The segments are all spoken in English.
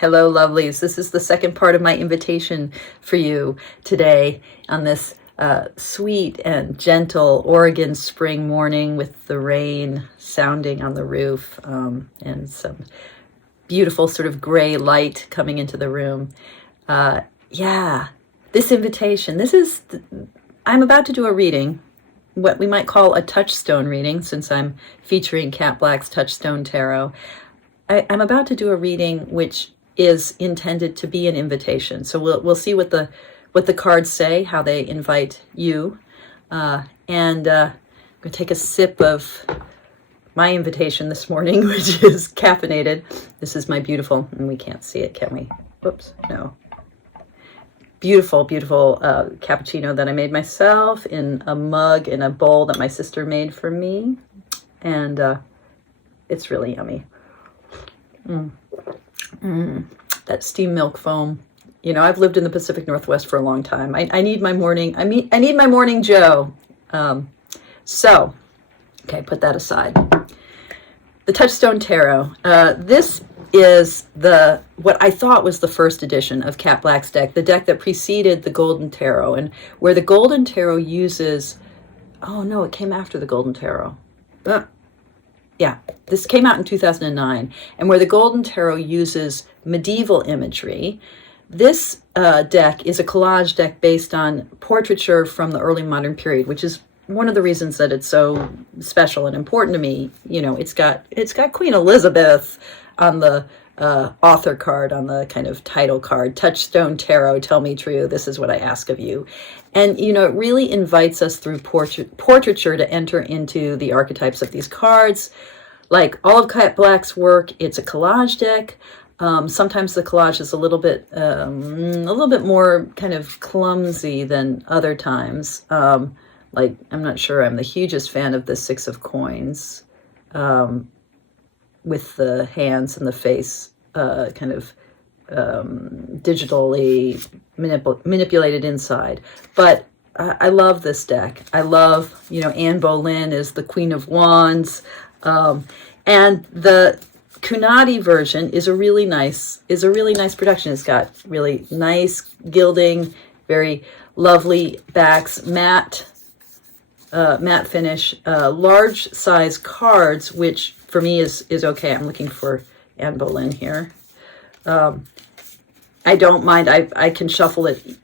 Hello, lovelies. This is the second part of my invitation for you today on this sweet and gentle Oregon spring morning with the rain sounding on the roof and some beautiful sort of gray light coming into the room. This invitation, I'm about to do a reading, what we might call a Touchstone reading, since I'm featuring Kat Black's Touchstone Tarot. I'm about to do a reading which is intended to be an invitation. So we'll see what the cards say, how they invite you. I'm going to take a sip of my invitation this morning, which is caffeinated. This is my beautiful, and we can't see it, can we? Oops, no. Beautiful, beautiful cappuccino that I made myself in a mug, in a bowl that my sister made for me. And it's really yummy. That steamed milk foam. You know, I've lived in the Pacific Northwest for a long time. I need my morning, I need my morning Joe. Okay, put that aside. The Touchstone Tarot. This is what I thought was the first edition of Kat Black's deck, the deck that preceded the Golden Tarot, and where the Golden Tarot uses, oh no, it came after the Golden Tarot. Yeah, this came out in 2009, and where the Golden Tarot uses medieval imagery, this deck is a collage deck based on portraiture from the early modern period, which is one of the reasons that it's so special and important to me. You know, it's got Queen Elizabeth on the author card, on the kind of title card, Touchstone Tarot, tell me true, this is what I ask of you. And, you know, it really invites us through portraiture to enter into the archetypes of these cards. Like all of Kat Black's work, it's a collage deck. Sometimes the collage is a little bit more kind of clumsy than other times. Like, I'm not sure I'm the hugest fan of the Six of Coins, with the hands and the face kind of digitally manipulated inside. But I love this deck. I love, you know, Anne Boleyn is the Queen of Wands. And the Kunati version is a really nice production. It's got really nice gilding, very lovely backs, matte finish, large size cards, which for me is okay. I'm looking for Anne Boleyn here. I don't mind. I can shuffle it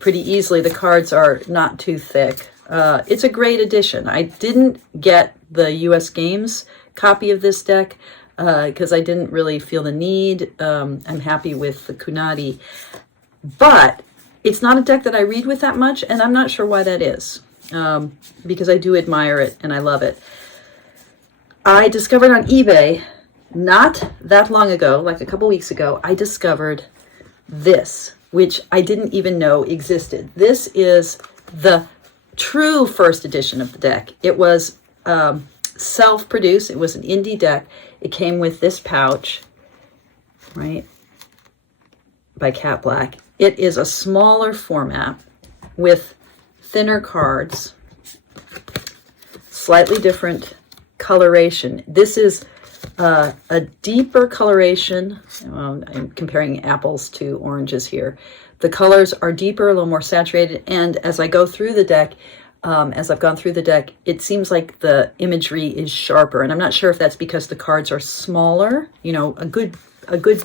pretty easily. The cards are not too thick. It's a great addition. I didn't get the US Games copy of this deck because I didn't really feel the need. I'm happy with the Kunati, but it's not a deck that I read with that much, and I'm not sure why that is, because I do admire it and I love it. I discovered on eBay not that long ago, like a couple weeks ago, I discovered this, which I didn't even know existed. This is the true first edition of the deck. It was self-produced. It was an indie deck. It came with this pouch, right, by Kat Black. It is a smaller format with thinner cards, slightly different coloration. This is a deeper coloration. I'm comparing apples to oranges here. The colors are deeper, a little more saturated, and as I go through the deck, as I've gone through the deck, it seems like the imagery is sharper, and I'm not sure if that's because the cards are smaller, you know, a good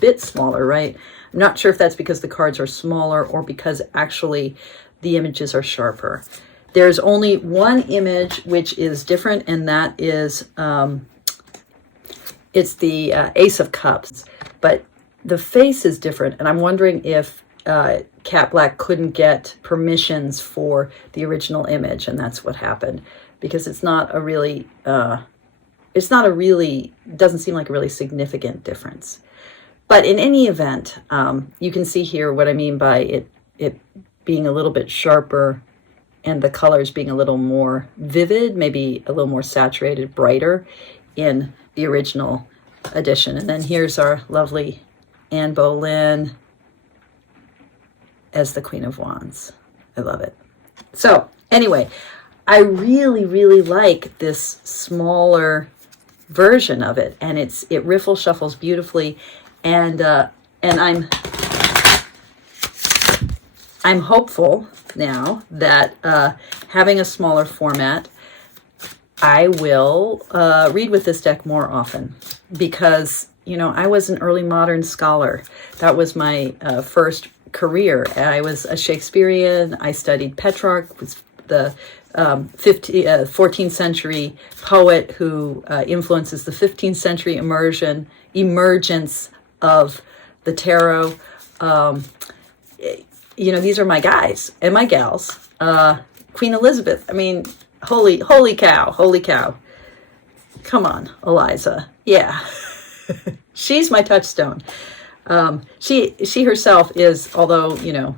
bit smaller, right? I'm not sure if that's because the cards are smaller or because actually the images are sharper. There's only one image which is different, and that is it's the Ace of Cups, but the face is different, and I'm wondering if Kat Black couldn't get permissions for the original image, and that's what happened, because it doesn't seem like a really significant difference. But in any event, you can see here what I mean by it being a little bit sharper and the colors being a little more vivid, maybe a little more saturated, brighter in the original edition. And then here's our lovely Anne Boleyn as the Queen of Wands. I love it. So anyway, I really, really like this smaller version of it, and it riffle shuffles beautifully, and And I'm hopeful now that having a smaller format, I will read with this deck more often, because, you know, I was an early modern scholar. That was my first career. I was a Shakespearean. I studied Petrarch, was the 14th century poet who influences the 15th century emergence of the tarot. You know, these are my guys and my gals. Queen Elizabeth, I mean, holy cow. Come on, Eliza. Yeah. She's my touchstone. She herself is, although, you know,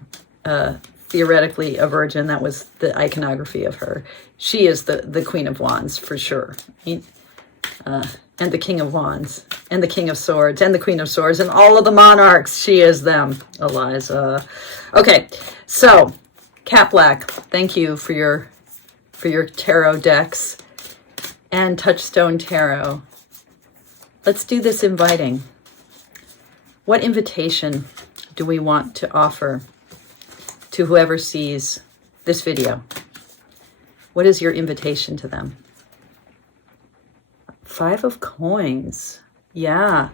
theoretically a virgin, that was the iconography of her. She is the Queen of Wands for sure. And the King of Wands, and the King of Swords, and the Queen of Swords, and all of the monarchs. She is them, Eliza. Okay, so Cat Black, thank you for your tarot decks and Touchstone Tarot. Let's do this inviting. What invitation do we want to offer to whoever sees this video? What is your invitation to them? 5 of Coins. Yeah.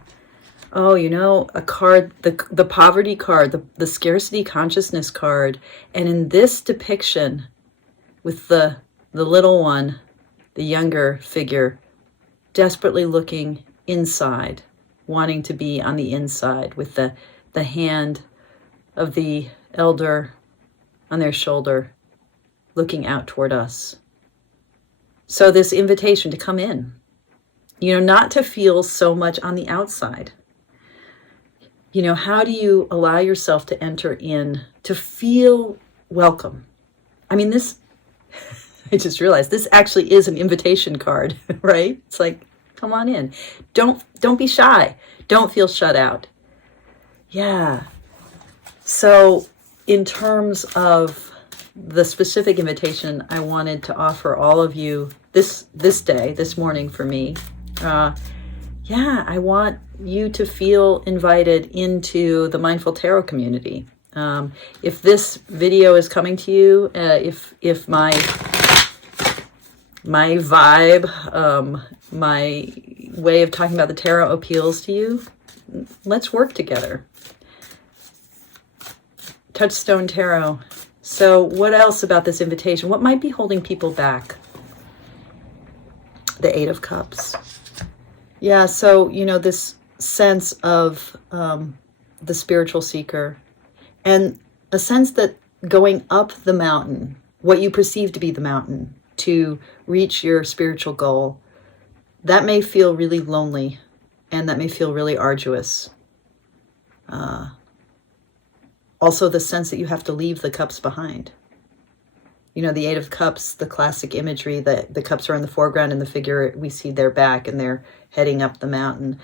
Oh, you know, a card, the poverty card, the scarcity consciousness card. And in this depiction with the little one, the younger figure, desperately looking inside, wanting to be on the inside, with the hand of the elder on their shoulder, looking out toward us. So this invitation to come in, you know, not to feel so much on the outside. You know, how do you allow yourself to enter in, to feel welcome? I mean, this, I just realized this actually is an invitation card, right? It's like, come on in. Don't be shy. Don't feel shut out. Yeah. So in terms of the specific invitation I wanted to offer all of you this day, this morning for me, yeah, I want you to feel invited into the Mindful Tarot community. If this video is coming to you, if my vibe, my way of talking about the tarot appeals to you, let's work together. Touchstone Tarot. So what else about this invitation? What might be holding people back? The 8 of Cups. Yeah, so, you know, this sense of the spiritual seeker, and a sense that going up the mountain, what you perceive to be the mountain, to reach your spiritual goal, that may feel really lonely, and that may feel really arduous. Also, the sense that you have to leave the cups behind. You know, the 8 of Cups, the classic imagery that the cups are in the foreground and the figure, we see their back and they're heading up the mountain,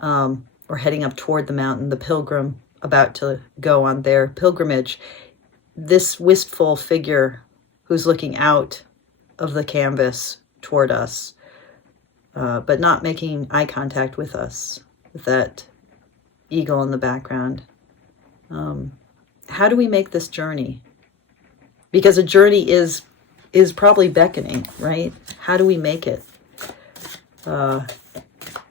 or heading up toward the mountain, the pilgrim about to go on their pilgrimage. This wistful figure who's looking out of the canvas toward us, but not making eye contact with us, with that eagle in the background. How do we make this journey? Because a journey is probably beckoning, right? How do we make it?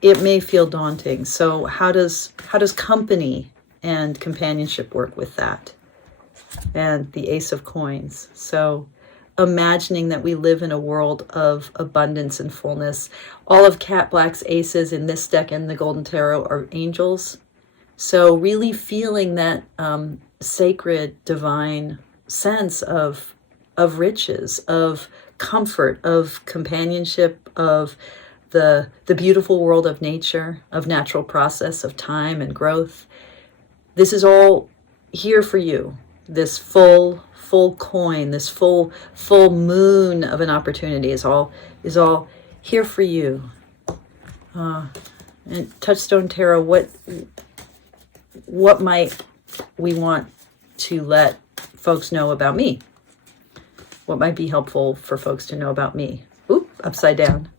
It may feel daunting. So how does company and companionship work with that? And the Ace of Coins. So imagining that we live in a world of abundance and fullness. All of Cat Black's aces in this deck and the Golden Tarot are angels. So really feeling that sacred, divine sense of riches, of comfort, of companionship, of the beautiful world of nature, of natural process, of time and growth. This is all here for you. This full coin, this full moon of an opportunity is all here for you. And Touchstone Tarot, what might we want to let folks know about me? What might be helpful for folks to know about me? Oop, upside down.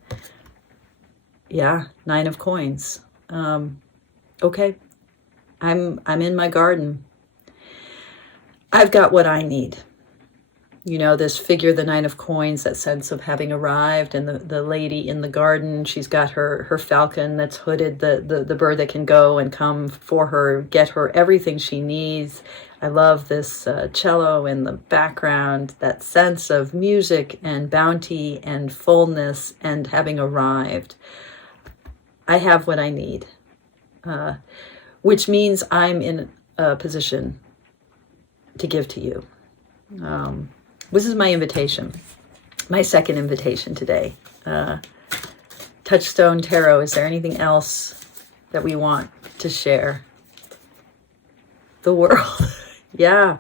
Yeah, 9 of Coins. Okay. I'm in my garden. I've got what I need. You know, this figure, the Nine of Coins, that sense of having arrived, and the lady in the garden, she's got her falcon that's hooded, the bird that can go and come for her, get her everything she needs. I love this cello in the background, that sense of music and bounty and fullness and having arrived. I have what I need, which means I'm in a position to give to you. This is my invitation, my second invitation today. Touchstone Tarot, is there anything else that we want to share? The world. Yeah,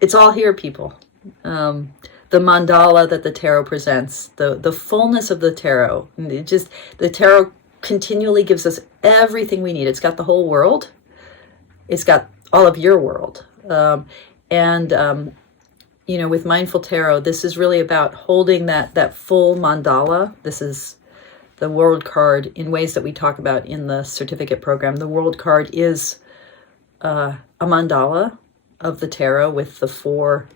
it's all here, people. The mandala that the tarot presents, the fullness of the tarot. The tarot continually gives us everything we need. It's got the whole world. It's got all of your world. You know, with Mindful Tarot, this is really about holding that full mandala. This is the world card in ways that we talk about in the certificate program. The world card is a mandala of the tarot with the 4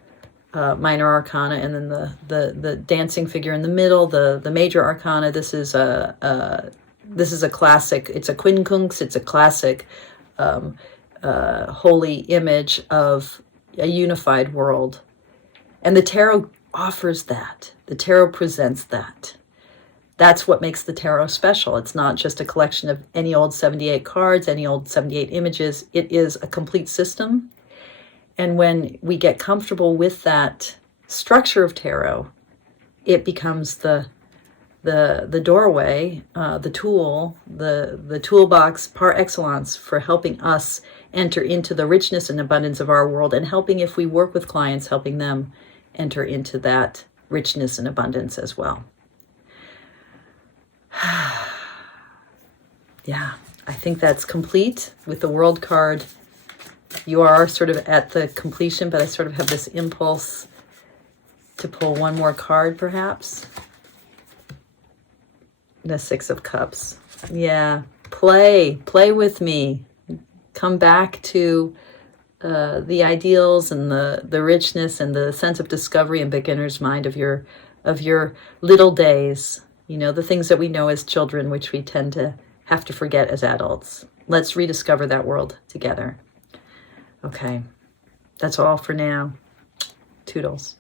minor arcana, and then the dancing figure in the middle, the major arcana. This is a classic. It's a quincunx. It's a classic holy image of a unified world. And the tarot offers that. The tarot presents that. That's what makes the tarot special. It's not just a collection of any old 78 cards, any old 78 images. It is a complete system. And when we get comfortable with that structure of tarot, it becomes the doorway, the tool, the toolbox par excellence for helping us enter into the richness and abundance of our world, and helping, if we work with clients, helping them enter into that richness and abundance as well. Yeah, I think that's complete with the world card. You are sort of at the completion, but I sort of have this impulse to pull one more card, perhaps. The 6 of Cups. Yeah, play with me. Come back to the ideals and the richness and the sense of discovery and beginner's mind of your little days. You know, the things that we know as children, which we tend to have to forget as adults. Let's rediscover that world together. Okay, that's all for now. Toodles.